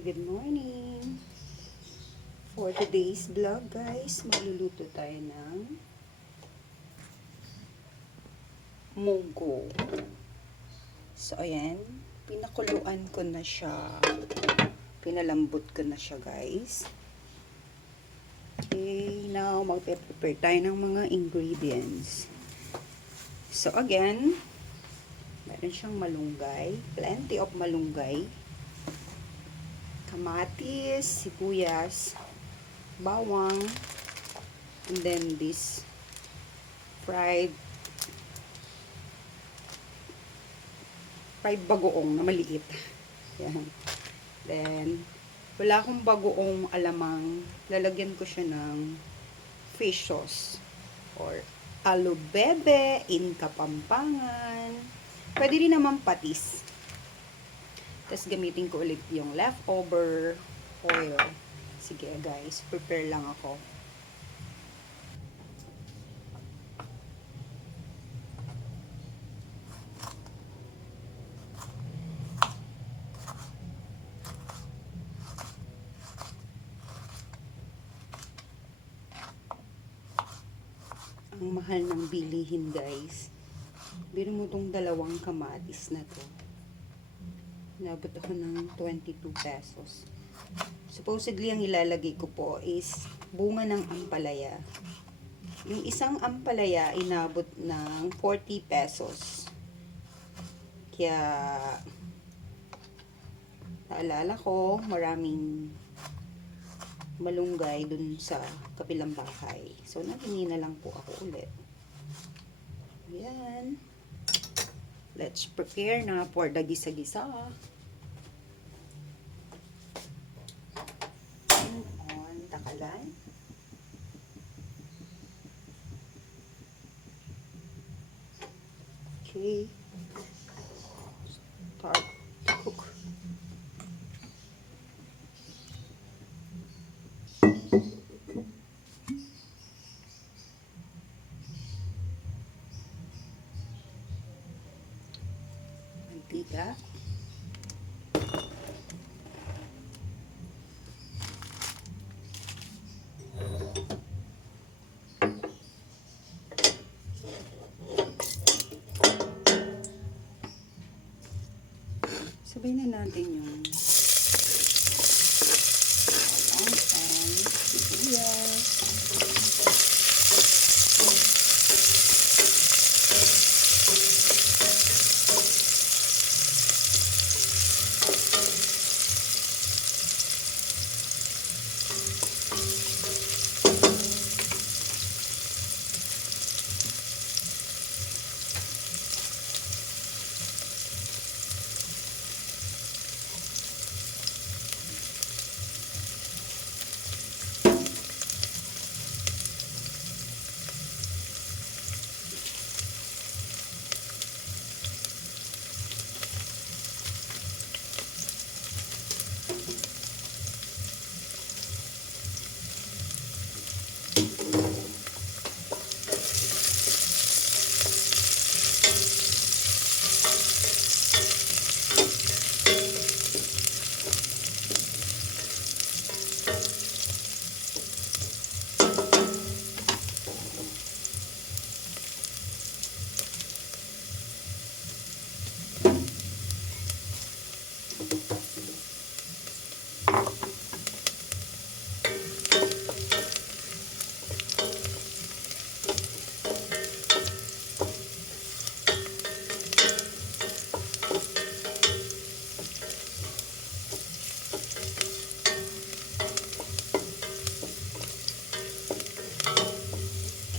Good morning! For today's vlog guys, magluluto tayo ng munggo. So ayan, pinakuluan ko na siya. Pinalambot ko na siya guys. Okay, now magpe-prepare tayo ng mga ingredients. So again, meron siyang malunggay, plenty of malunggay. Kamatis, sibuyas, bawang, and then this fried bagoong na maliit. Yan. Then, wala akong bagoong alamang, lalagyan ko siya ng fish sauce or alubebe in Kapampangan. Pwede rin naman patis. Tapos gamitin ko ulit yung leftover oil. Sige guys, prepare lang ako. Ang mahal ng bilihin guys. Biro mo tong dalawang kamatis na to. Nabot ako ng 22 pesos. Supposedly, ang ilalagay ko po is bunga ng ampalaya. Yung isang ampalaya, inabot ng 40 pesos. Kaya, naalala ko, maraming malunggay dun sa kabilang bahay. So, nahingi na lang po ako ulit. Ayan. Let's prepare na for the gisa-gisa. On takalan. Okay. Start to cook. Mantika. Sabay na natin yung bawang and sibuyas.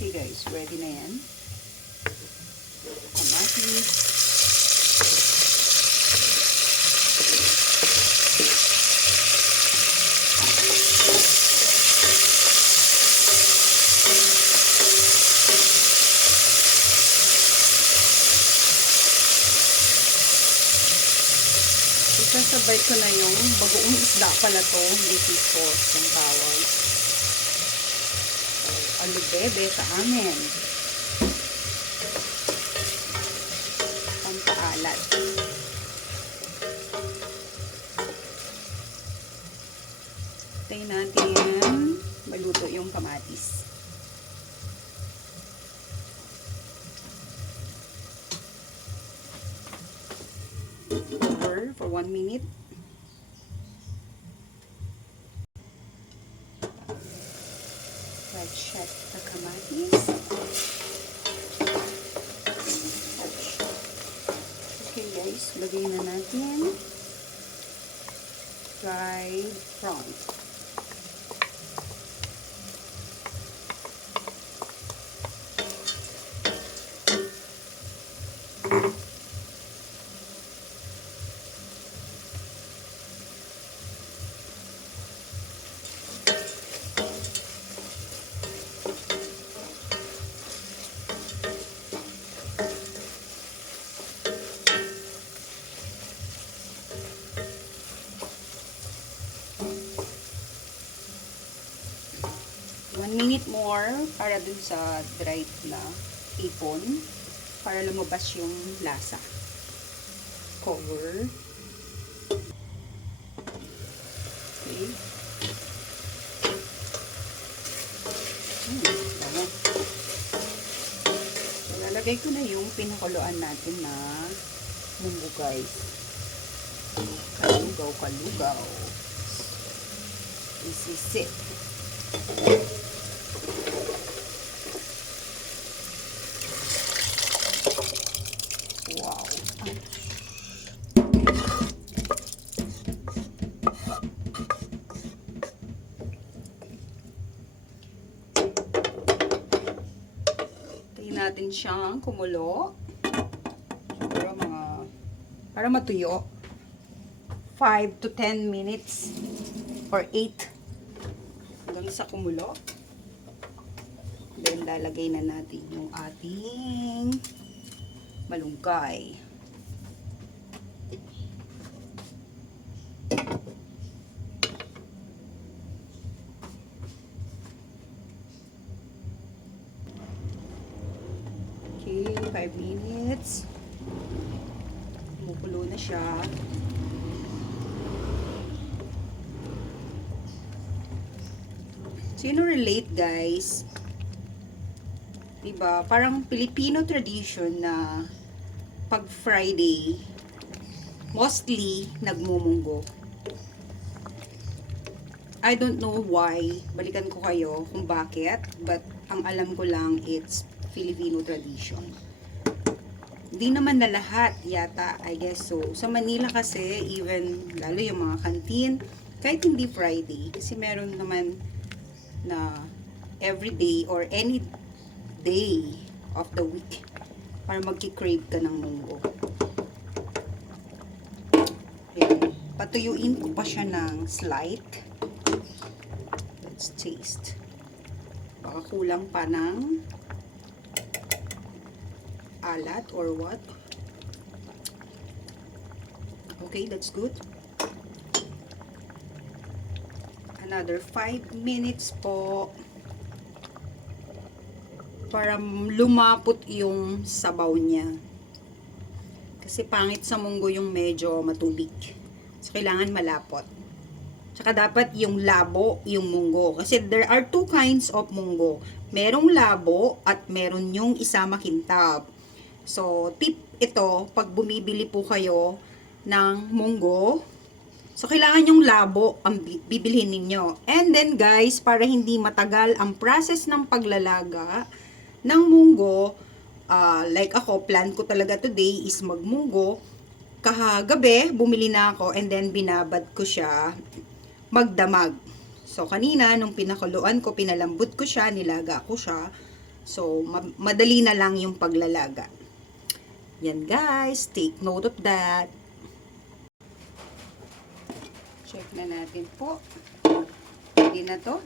Okay guys, ready na yan. Kamatis. Isasabay ko na yung bagoong isda pala to, hindi fish sauce yung tawag. Alubebe sa amin. Pampaalat. Tayo natin maluto yung kamatis. Over for 1 minute. Let's check the kamatis. Okay guys, lagay na natin fried prawns. Minute more para dun sa dried na hipon para lumabas yung lasa. Cover. Okay. So, lalagay ko na yung pinakuluan natin na munggo guys. Kalugaw. This is it. Wow. Tayo natin siyang kumulo. Siguro para matuyo. 5 to 10 minutes or 8 hanggang sa kumulo. Then, lalagay na natin yung ating malunggay. Okay, 5 minutes. Kumukulo na siya. Sino relate guys? Diba? Parang Filipino tradition na pag Friday, mostly nagmumunggo. I don't know why. Balikan ko kayo kung bakit. But ang alam ko lang, it's Filipino tradition. Hindi naman na lahat yata, I guess so. Sa Manila kasi, even, lalo yung mga kantin, kahit hindi Friday, kasi meron naman na everyday or any day of the week para magki-crave ka ng munggo. Ayan. Patuyuin ko pa siya ng slight. Let's taste. Baka kulang pa ng alat or what. Okay, that's good. Another 5 minutes po para lumapot yung sabaw niya. Kasi pangit sa munggo yung medyo matubig. So, kailangan malapot. Tsaka dapat yung labo yung munggo. Kasi there are two kinds of munggo. Merong labo at meron yung isa makintab. So, tip ito, pag bumibili po kayo ng munggo, so, kailangan yung labo ang bibilhin ninyo. And then, guys, para hindi matagal ang process ng paglalaga ng munggo, like ako, plan ko talaga today is magmunggo. Kahagabi, bumili na ako and then binabad ko siya magdamag. So, kanina, nung pinakuluan ko, pinalambot ko siya, nilaga ko siya. So, madali na lang yung paglalaga. Yan, guys. Take note of that. Check na natin po. Pwede na to.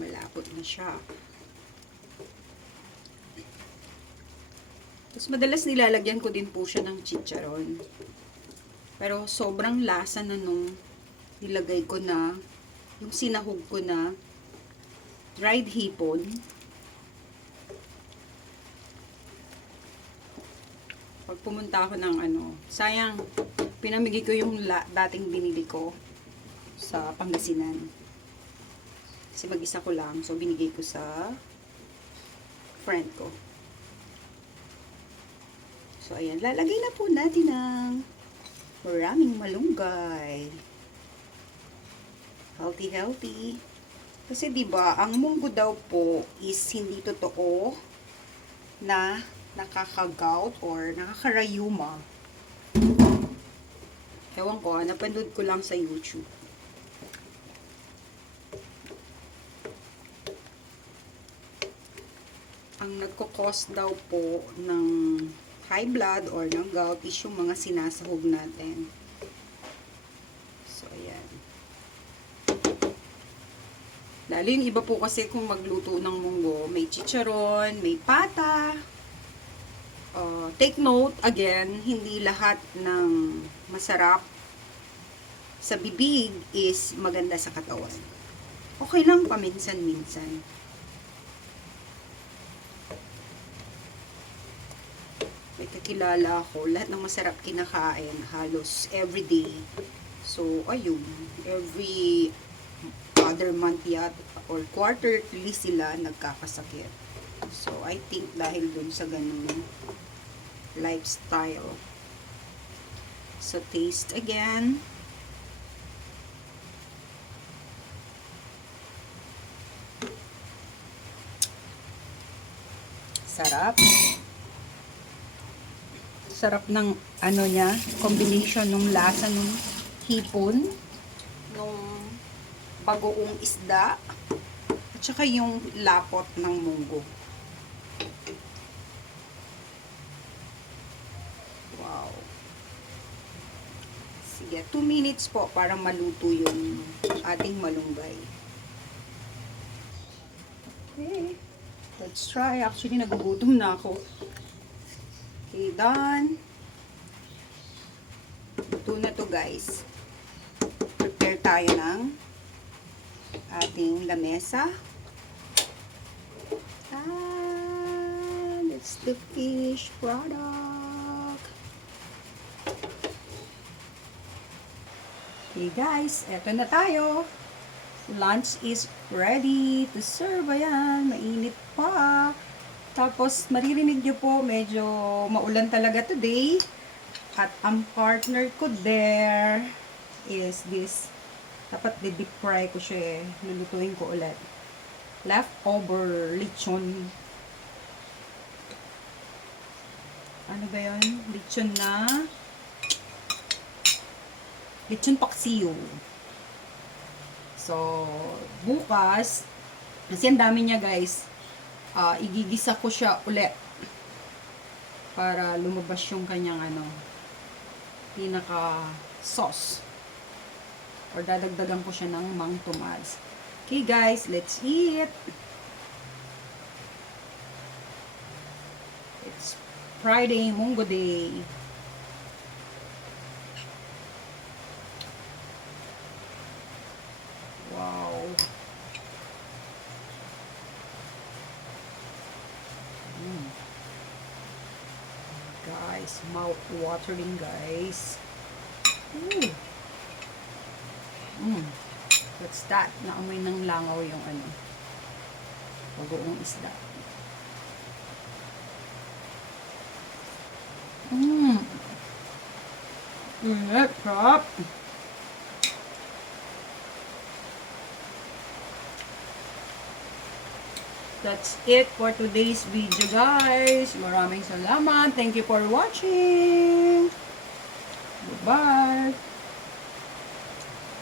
Malapot na siya. Tapos madalas nilalagyan ko din po siya ng chicharon. Pero sobrang lasa na nung nilagay ko na, yung sinahog ko na dried hipon. Pag pumunta ako ng ano, sayang, pinamigay ko yung dating binili ko sa Pangasinan. Kasi mag-isa ko lang, so binigay ko sa friend ko. So, ayan, lalagay na po natin ng maraming malunggay. Healthy, healthy. Kasi 'di ba, ang munggo daw po is hindi totoo na nakaka-gout or nakaka-rayuma. Ewan ko, napanood ko lang sa YouTube. Ang nagko-cause daw po ng high blood or ng gout is yung mga sinasahog natin. So, ayan. Lalo yung iba po kasi kung magluto ng munggo, may chicharon, may pata. Take note, again, hindi lahat ng masarap sa bibig is maganda sa katawan. Okay lang paminsan-minsan. May kakilala ako, lahat ng masarap kinakain, halos everyday. So, ayun, every other month yata or quarterly sila nagkakasakit. So, I think dahil dun sa ganun lifestyle. So, taste again. Sarap. Sarap ng ano niya, combination ng lasa ng hipon, ng bagoong isda, at saka yung lapot ng munggo. Wow. Sige, 2 minutes po para maluto yung ating malunggay. Okay. Let's try. Actually, nagugutom na ako. Okay, done. Luto na to, guys. Prepare tayo ng ating lamesa. That's the finished product. Okay, guys. Eto na tayo. Lunch is ready to serve. Ayan, mainit pa. Tapos, maririnig nyo po, medyo maulan talaga today. At ang partner ko there is this. Dapat deep fry ko siya eh. Lulutuin ko ulit. Leftover lechon. Ano ba yun? Lechon na. Lechon paksiw. So, bukas, kasi ang dami niya guys, igigisa ko siya ulit para lumabas yung kanyang ano, pinaka sauce, or dadagdagan ko siya ng Mang Tomas. Okay guys, let's eat. It's Friday, Munggo Day. Wow. Guys, mouth-watering guys. What's that? Naamoy ng langaw yung ano, bagoong isda. Sarap. That's it for today's video guys. Maraming salamat. Thank you for watching. Bye-bye.